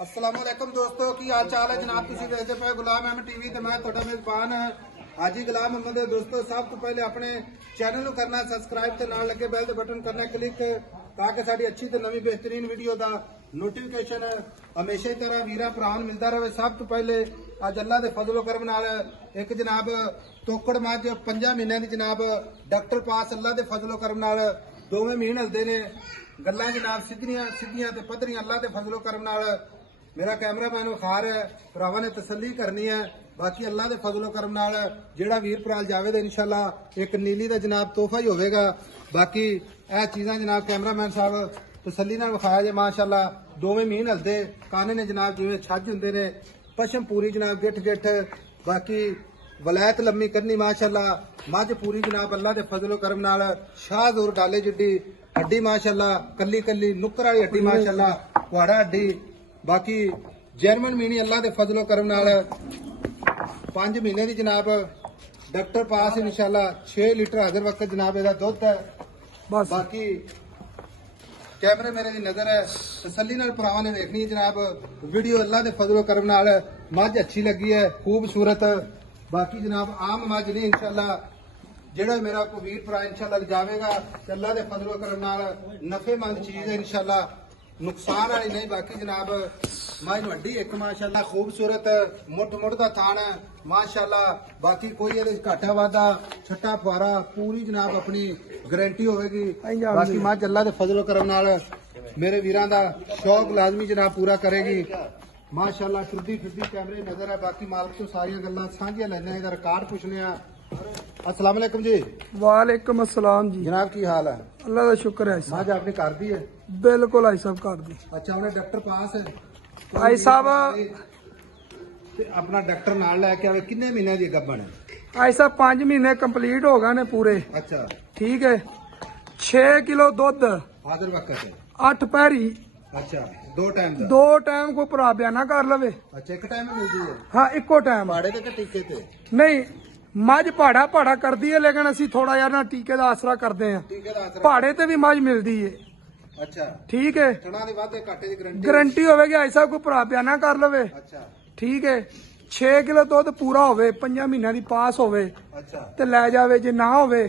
अस्सलामुअलैकुम दोस्तों की हाल चाल है जनाब। तुसी देखते पे गुलाम अहमद टीवी ते मैं तुहाडा मेजबान हाजी गुलाम अहमद। दोस्तों सब तो पहले अपने चैनल को करना सब्सक्राइब ते नाल लगे बैल दे बटन करना क्लिक ताकि साडी अच्छी ते नवी बेहतरीन वीडियो दा नोटिफिकेशन हमेशा ही तरह वीरा भरान मिलता रहे। सब तो पहले अज अल्लाह के फजलो करम नाल एक जनाब तोकड़ मझ 5 महीने की जनाब डॉक्टर पास अल्लाह के फजलो करम नाल दोवें महीने हलदे ने गल्लां जनाब सिद्धियां सिद्धियां ते पद्धरियां अल्लाह के फजलो करम नाल। मेरा कैमरा मैन विखार है भरावां ने तसल्ली करनी है। बाकी अल्लाह के फजलो करम नाल जेड़ा वीर भरा जावे ते इंशाअल्लाह एक नीली का जनाब तोहफा ही होवेगा। बाकी यह चीज़ां जनाब कैमरा मैन साहब तसल्ली नाल विखाया जे माशाअल्लाह दोवें महीने हलदे काने ने जनाब जिवें छज हुंदे ने पशम पूरी जनाब गिठ गिठ। बाकी वलैत लम्मी करनी माशाअल्लाह मझ पूरी जनाब अल्लाह के फजलो करम नाल शाह जोर डाले जिड्डी हड्डी माशाअल्लाह कली कली नुक्कर वाली हड्डी माशाअल्लाह कुहाड़ा हड्डी। बाकी जर्मन मीनी अल्लाह के फजलो करम नाल 5 महीने की जनाब डॉक्टर पास इंशाअल्लाह 6 लीटर हाजिर वक्त जनाब एदा दुध है। बाकी कैमरे मेरे की नजर है तसल्ली नाल भरावां ने देखनी है जनाब वीडियो अल्लाह के फजलो करम नाल मझ अच्छी लगी है खूबसूरत। बाकी जनाब आम मझ नहीं इंशाअल्लाह जेड़ा मेरा को वीर भरा इंशाअल्लाह जावेगा अल्लाह के फजलो करम नाल नफेमंद चीज है इंशाअल्लाह नुकसान वाली नहीं। बाकी जनाब मझ वड्डी एक माशाअल्लाह खूबसूरत मुठ मुठ का थान है माशाअल्लाह। बाकी कोई ये घाटा वादा छट्टा फुआरा पूरी जनाब अपनी गारंटी होगी। बाकी मझ अल्लाह के फजलो करम नाल मेरे वीरां दा शौक लाजमी जनाब पूरा करेगी माशाअल्लाह। फिरदी फिरदी कैमरे नजर है। बाकी मालिक तो सारियां गल्लां सांझियां लैने इधर रिकॉर्ड पुछने अस्सलाम वालेकुम जी। वालेकुम अस्सलाम जी। जनाब की हाल है? अल्लाह का शुक्र है। मझ आपने कर दी है? बिल्कुल आई साहब कर दी। अच्छा उन्हें डॉक्टर पास है आई साहब अपना डॉक्टर नाल लैके आवे किन्ने महीने की गब्बन है? आई साहब 5 महीने कंप्लीट हो गए ने पूरे। अच्छा ठीक है 6 किलो दुध हाजिर वक्त है 8 पैरी। अच्छा 2 टाइम दा? 2 टाइम को भरा बयाना कर लवे। अच्छा एक टाइम में मिलती है? हाँ इको टाइम। पाड़े ते टीके ते नहीं मझ पहाड़ा पहाड़ा करती है लेकिन असी थोड़ा यार ना टीके का आसरा करते हैं। टीके दा असर पहाड़े ते भी मझ मिलती है। अच्छा ठीक है थना दी वाधे घाटे दी गारंटी गारंटी होगी ऐसा कोई भरा बयाना कर लवे। अच्छा ठीक है 6 किलो दुध पूरा होवे 5 महीनों की पास होवे अच्छा ते लै जावे जे ना होवे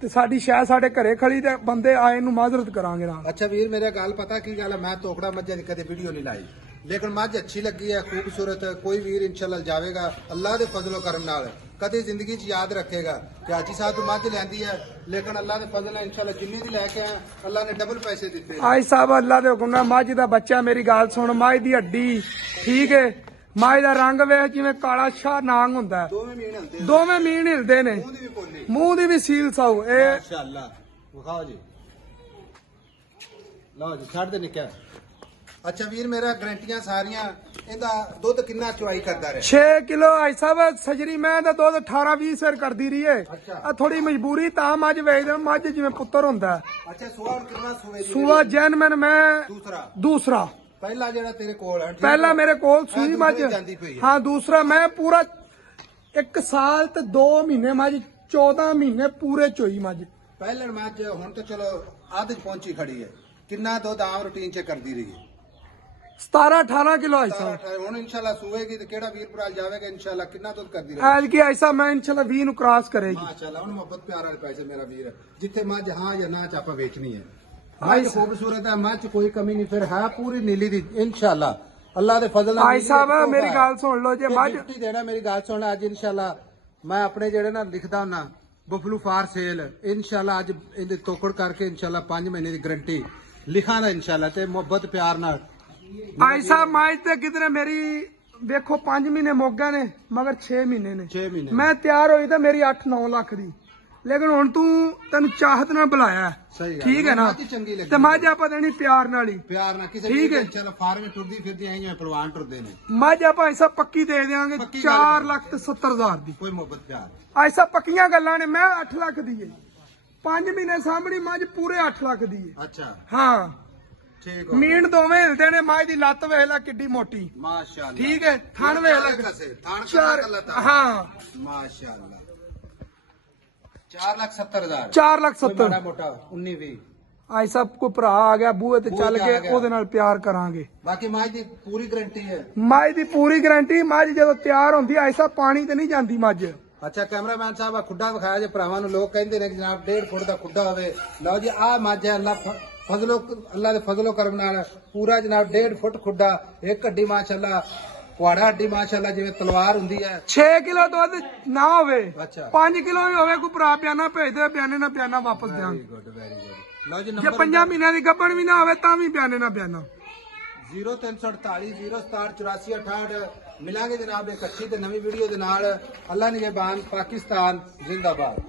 ते साडी शायद साडे घरे खड़ी ते बंदे आए नू माजरत करांगे ना। अच्छा वीर मेरे गल पता की गल है मैं तोकड़ा मज्जा की कदे वीडियो नहीं लाई लेकिन मझ अच्छी लगी है खूबसूरत। कोई वीर इंशाअल्लाह जावेगा अल्लाह के फजलो करम नाल कदे जिंदगी च याद रखेगा कि हाजी साहब तो मझ लैंदी है लेकिन अल्लाह के फजल इंशाअल्लाह जिन्नी दी लैके आए अल्लाह ने डबल पैसे दिते। आई साहब अल्लाह दे हुक्म नाल मझ दा बच्चा मेरी गल सुन मझ दी हड्डी ठीक है मझ दा रंग वेख जिवें काला शाह नांग हुंदा है। दोवें मीन हिलदे ने मूंह दी भी सील साऊ ए माशाअल्लाह विखाओ जी लो जी छड़ दे निक्का। अच्छा वीर मेरा गारंटियां सारियां इहदा दुध किन्ना चुआई करदा रहे? 6 किलो आई साहब सजरी मैं दा दुध 18-20 सिर करदी रही है। अच्छा थोड़ी मजबूरी ता मझ वेचदे मझ जिवें पुत्तर हुंदा है। अच्छा सुआ कितना सुए जी? सुआ जैनमन मैं दूसरा पहला जेड़ा तेरे कोल है पहला मेरे कोल सुई मझ हाँ दूसरा मैं पूरा 1 साल ते 2 महीने मझ 14 महीने पूरे चोई मझ। पहले मझ हुण तो चलो आध पहुंची खड़ी है किन्ना दुध आम रूटीन च करदी रही है? 17-18 किलो ऐसा हुण इंशाअल्लाह सुएगी तो केड़ा वीर भरा जावेगा इंशाअल्लाह किन्ना दुध करदी रही? आज की ऐसा मैं इंशाअल्लाह 20 नु क्रॉस करेगी माशाअल्लाह। हुण मोहब्बत प्यार वाले पैसे मेरा वीर जिथे मझ हां या ना च आपां वेचनी है। मझ खूबसूरत है मझ कोई कमी नहीं फिर है पूरी नीली दी इंशाअल्लाह अल्लाह दे फजल नाल। आई साहब मेरी गल सुन लो जे मझ गिफ्ट देना मेरी गल सुन अज इंशाअल्लाह मैं अपने जेड़े ना लिखदा हुंना बफलू फार सेल इंशाअल्लाह अज इहदे तोकड़ करके इंशाअल्लाह 5 महीने की गारंटी लिखा ना इंशाअल्लाह ते मोहब्बत प्यार नाल। आई साहब मझ ते किधरे मेरी देखो 5 महीने मुक गए ने मगर 6 महीने ने 6 महीने मैं तैयार होई तो मेरी 8-9 लाख दी लेकिन हुण तू तेन चाहत ना बुलाया ठीक है ना ते मझ आपां देनी प्यार नाल ही प्यार ना किसी ठीक है चलो फार्म टुरदी फिरदी आई जिवें परवान टुरदे ने मझ आपां ऐसा पक्की दे देंगे 4,70,000 दी कोई मोहब्बत प्यार ऐसा पक्कियां गल्लां ने मैं 8 लाख दी है 5 महीने सामने मझ पूरे 8 लाख दी है। अच्छा हाँ ठीक मीन दोवें हिलदे ने मझ दी लत्त वेख ला किड्डी मोटी माशाअल्लाह ठीक है थन वेख ला हाँ माशाअल्लाह 4,70,000 4,70,000 मोटा 19-20 ਅੱਜ ਸਭ ਕੋ ਭਰਾ ਆ ਗਿਆ ਬੂਹੇ ਤੇ ਚੱਲ ਕੇ ਉਹਦੇ ਨਾਲ ਪਿਆਰ ਕਰਾਂਗੇ। ਬਾਕੀ ਮੱਝ ਦੀ ਪੂਰੀ ਗਰੰਟੀ ਹੈ। ਮੱਝ ਦੀ ਪੂਰੀ ਗਰੰਟੀ। ਮੱਝ ਜਦੋਂ ਤਿਆਰ ਹੁੰਦੀ ਐਸਾ ਪਾਣੀ ਤੇ ਨਹੀਂ ਜਾਂਦੀ ਮੱਝ। ਅੱਛਾ ਕੈਮਰਾਮੈਨ ਸਾਹਿਬ ਆ ਖੁੱਡਾ ਵਿਖਾਇਆ ਜੇ ਭਰਾਵਾਂ ਨੂੰ। ਲੋਕ ਕਹਿੰਦੇ ਨੇ ਕਿ ਜਨਾਬ 1.5 ਫੁੱਟ ਦਾ ਖੁੱਡਾ ਹੋਵੇ। ਲਓ ਜੀ ਆਹ ਮੱਝ ਹੈ ਅੱਲਾ ਦੇ ਫਜ਼ਲੋ ਕਰਮ ਨਾਲ ਪੂਰਾ ਜਨਾਬ 1.5 ਫੁੱਟ ਖੁੱਡਾ। ਇੱਕ ਹੱਡੀ ਮਾਸ਼ਾਅੱਲਾ ਕੁਆੜਾ ਹੱਡੀ ਮਾਸ਼ਾਅੱਲਾ ਜਿਵੇਂ ਤਲਵਾਰ ਹੁੰਦੀ ਹੈ। 6 ਕਿਲੋ ਦੁੱਧ ਨਾ ਹੋਵੇ, ਅੱਛਾ 5 ਕਿਲੋ ਵੀ ਹੋਵੇ, ਕੋਈ ਭਰਾ ਬਿਆਨਾ ਭੇਜ ਦੇ, ਬਿਆਨੇ ਨਾਲ ਬਿਆਨਾ ਵਾਪਸ ਦਿਆਂਗੇ। Very good. ਲਓ ਜੀ ਜੇ ਨੰਬਰ 5 ਮਹੀਨਿਆਂ ਦੀ ਗੱਭਣ ਵੀ ਨਾ ਹੋਵੇ ਤਾਂ ਵੀ ਬਿਆਨੇ ਨਾਲ ਬਿਆਨਾ। 0348 067 84 68। ਮਿਲਾਂਗੇ ਜਨਾਬ ਇੱਕ ਅੱਛੀ ਤੇ ਨਵੀਂ ਵੀਡੀਓ ਦੇ ਨਾਲ। ਅੱਲਾ ਨਿਗਹਿਬਾਨ। ਪਾਕਿਸਤਾਨ ਜ਼ਿੰਦਾਬਾਦ।